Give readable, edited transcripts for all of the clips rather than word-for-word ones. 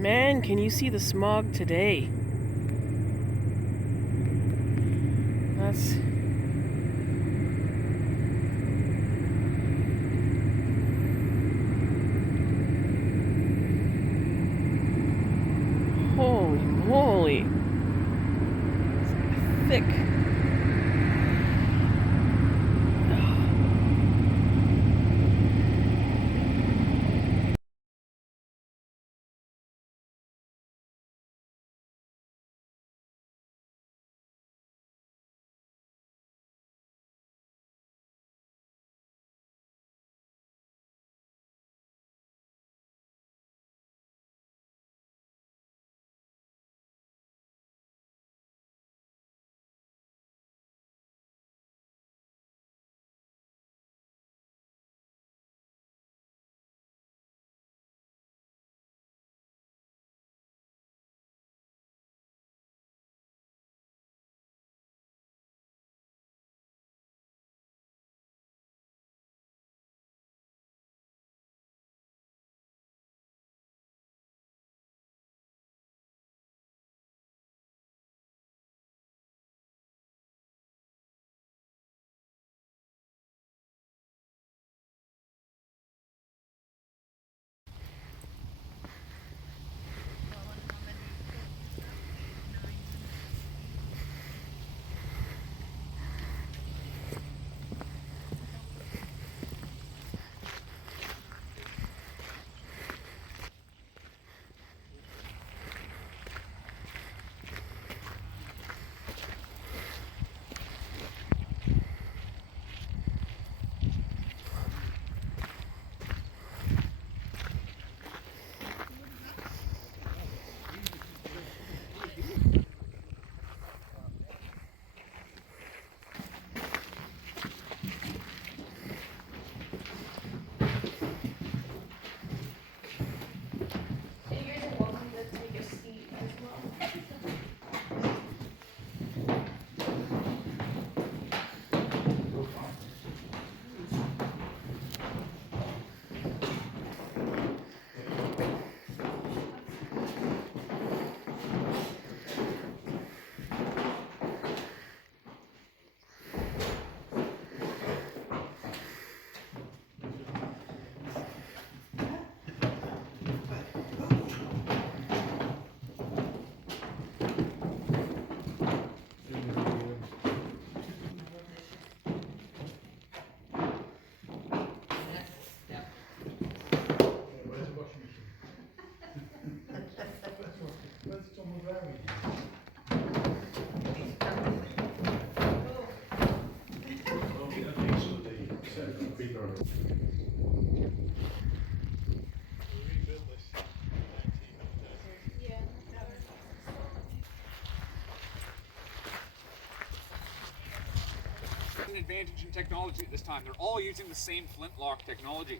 Man, can you see the smog today? That's... Holy moly. It's thick. An advantage in technology at this time. They're all using the same flintlock technology.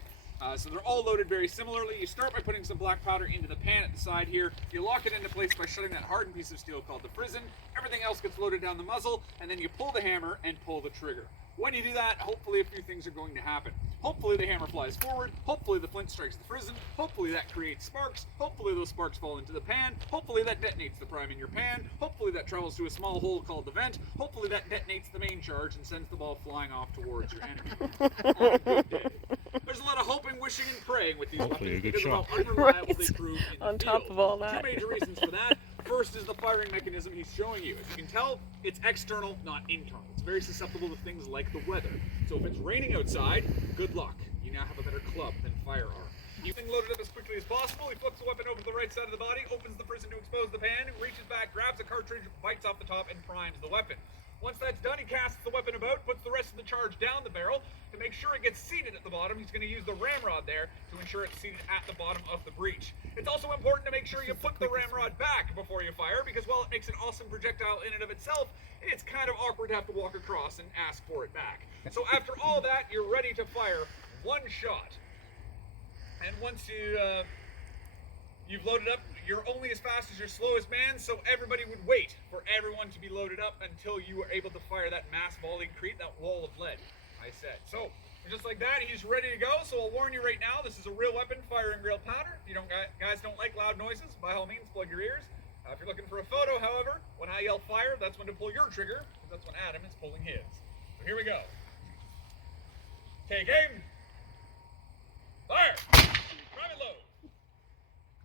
So they're all loaded very similarly. You start by putting some black powder into the pan at the side here. You lock it into place by shutting that hardened piece of steel called the frizzen. Everything else gets loaded down the muzzle, and then you pull the hammer and pull the trigger. When you do that, hopefully a few things are going to happen. Hopefully the hammer flies forward, hopefully the flint strikes the frizzen, hopefully that creates sparks, hopefully those sparks fall into the pan, hopefully that detonates the prime in your pan, hopefully that travels to a small hole called the vent, hopefully that detonates the main charge and sends the ball flying off towards your enemy. On a good day. There's a lot of hoping, wishing, and praying with these weapons because of how unreliable they prove in the On field. top of all that. Two major reasons for that. First is the firing mechanism he's showing you. As you can tell, it's external, not internal. It's very susceptible to things like the weather. So if it's raining outside, good luck. You now have a better club than firearm. You can load it up as quickly as possible. He flips the weapon over to the right side of the body, opens the frizzen to expose the pan, reaches back, grabs a cartridge, bites off the top, and primes the weapon. Once that's done, he casts the weapon about, puts the rest of the charge down the barrel. To make sure it gets seated at the bottom, he's going to use the ramrod there to ensure it's seated at the bottom of the breech. It's also important to make sure you put the ramrod back before you fire, because while it makes an awesome projectile in and of itself, it's kind of awkward to have to walk across and ask for it back. So after all that, you're ready to fire one shot. And once you've loaded up, you're only as fast as your slowest man, so everybody would wait for everyone to be loaded up until you were able to fire that mass volley, create that wall of lead, I said. So, Just like that, he's ready to go. So I'll warn you right now, this is a real weapon firing real powder. If you guys don't like loud noises, by all means, plug your ears. If you're looking for a photo, however, when I yell fire, that's when to pull your trigger, because that's when Adam is pulling his. So here we go. Take aim. Fire. Prime and load.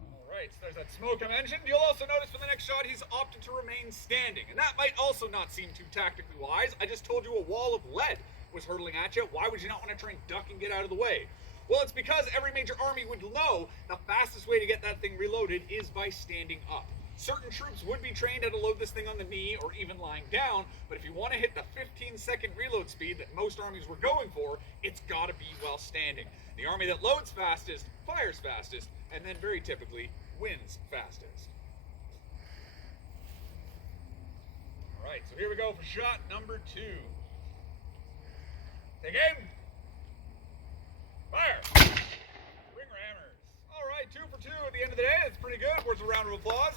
All right, so there's that smoke I mentioned. You'll also notice for the next shot, he's opted to remain standing. And that might also not seem too tactically wise. I just told you a wall of lead was hurtling at you. Why would you not want to try and duck and get out of the way? Well, it's because every major army would know the fastest way to get that thing reloaded is by standing up. Certain troops would be trained how to load this thing on the knee or even lying down, but if you want to hit the 15-second reload speed that most armies were going for, it's got to be while standing. The army that loads fastest, fires fastest, and then very typically wins fastest. All right, so here we go for shot number 2. Take aim. Fire. Ring rammers. All right, 2 for 2 at the end of the day. That's pretty good. Worth a round of applause.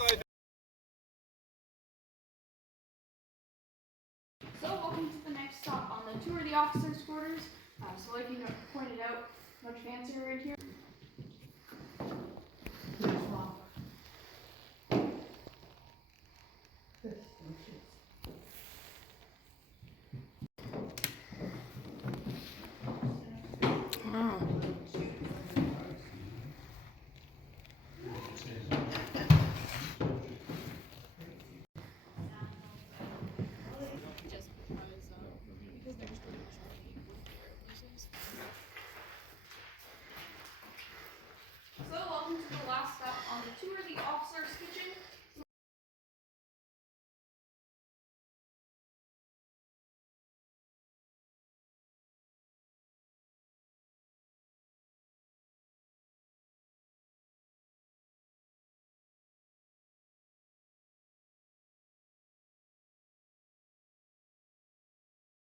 So welcome to the next stop on the tour of the officers' quarters. So like you pointed out, much fancier in here.